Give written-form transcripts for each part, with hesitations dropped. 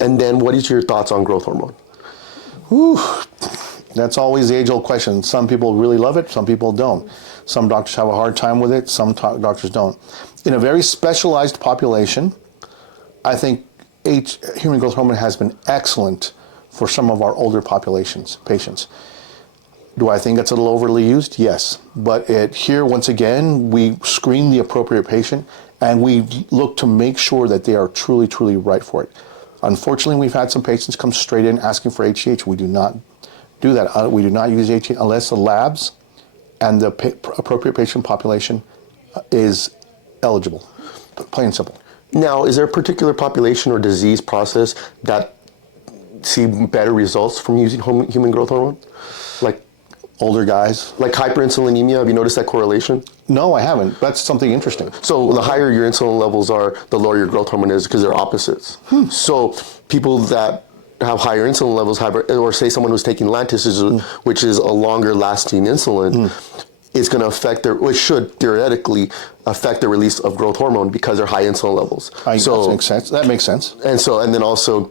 And then what is your thoughts on growth hormone? Whew. That's always the age-old question. Some people really love it, some people don't. Some doctors have a hard time with it, some doctors don't. In a very specialized population, I think human growth hormone has been excellent for some of our older patients. Do I think it's a little overly used? Yes. But here, once again, we screen the appropriate patient and we look to make sure that they are truly, truly right for it. Unfortunately, we've had some patients come straight in asking for HGH. We do not do that. We do not use HGH unless the labs and the appropriate patient population is eligible, plain and simple. Now, is there a particular population or disease process that see better results from using human growth hormone? Like older guys? Like hyperinsulinemia, have you noticed that correlation? No, I haven't. That's something interesting. So the higher your insulin levels are, the lower your growth hormone is because they're opposites. So people that have higher insulin levels, or say someone who's taking Lantus, which is a longer lasting insulin, it's going to affect which should theoretically affect the release of growth hormone because they're high insulin levels. That makes sense. That makes sense. And then also,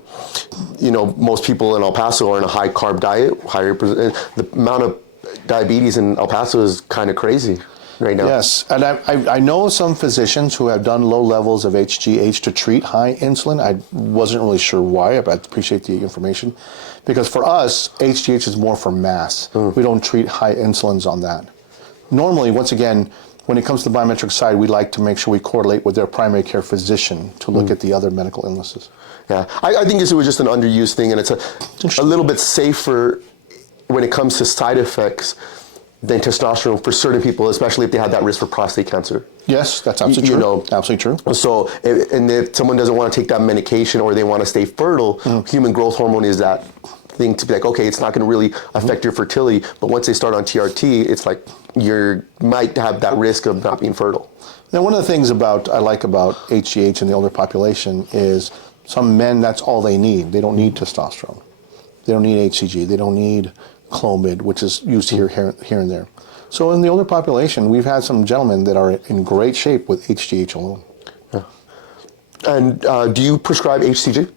most people in El Paso are in a high carb diet. The amount of diabetes in El Paso is kind of crazy right now. Yes, and I know some physicians who have done low levels of HGH to treat high insulin. I wasn't really sure why, but I appreciate the information. Because for us, HGH is more for mass. We don't treat high insulins on that. Normally, once again, when it comes to the biometric side, we like to make sure we correlate with their primary care physician to look at the other medical illnesses. Yeah, I think this was just an underused thing, and it's a little bit safer when it comes to side effects than testosterone for certain people, especially if they have that risk for prostate cancer. Yes, that's absolutely true. Absolutely true. So, if someone doesn't want to take that medication or they want to stay fertile, human growth hormone is that thing to be like, okay, it's not going to really affect your fertility, but once they start on TRT, it's like you might have that risk of not being fertile. Now, one of the things I like about HGH in the older population is some men, that's all they need. They don't need testosterone. They don't need HCG. They don't need Clomid, which is used here and there. So in the older population, we've had some gentlemen that are in great shape with HGH alone. Yeah. And do you prescribe HCG?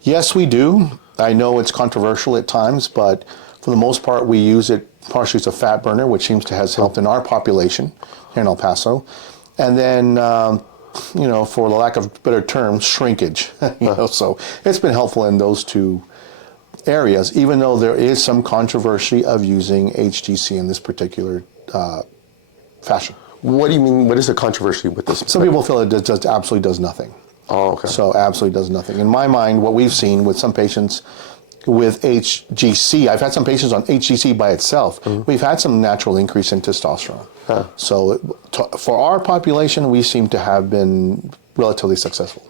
Yes, we do. I know it's controversial at times, but for the most part, we use it partially as a fat burner, which seems to have helped in our population here in El Paso. And then, for the lack of better terms, shrinkage. So it's been helpful in those two areas, even though there is some controversy of using HGC in this particular fashion. What do you mean? What is the controversy with this? Some people feel it absolutely does nothing. Oh, okay. So absolutely does nothing. In my mind, what we've seen with some patients with HGC, I've had some patients on HGC by itself. We've had some natural increase in testosterone. So for our population, we seem to have been relatively successful.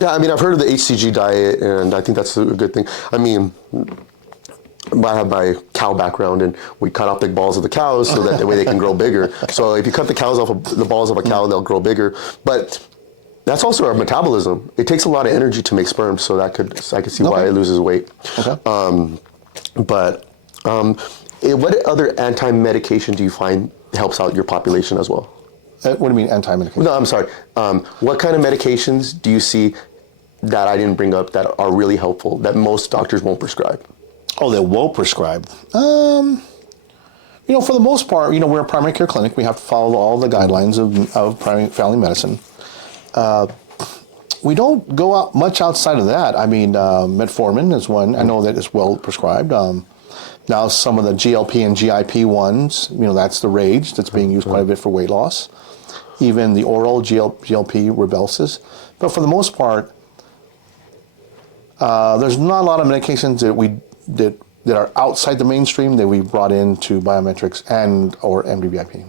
Yeah, I mean, I've heard of the HCG diet, and I think that's a good thing. I mean, I have my cow background, and we cut off the balls of the cows so that way they can grow bigger. So if you cut the cows off of the balls of a cow, they'll grow bigger. But that's also our metabolism. It takes a lot of energy to make sperm, so I could see why it loses weight. Okay. What other anti-medication do you find helps out your population as well? What do you mean anti-medication? No, I'm sorry. What kind of medications do you see that I didn't bring up that are really helpful that most doctors won't prescribe? Oh, they won't prescribe. For the most part, we're a primary care clinic. We have to follow all the guidelines of primary family medicine. We don't go out much outside of that. I mean, metformin is one. I know that is well prescribed. Now some of the GLP and GIP ones, that's the rage that's being used quite a bit for weight loss. Even the oral GLP Rybelsus. But for the most part, there's not a lot of medications that are outside the mainstream that we brought into biometrics and or MDVIP.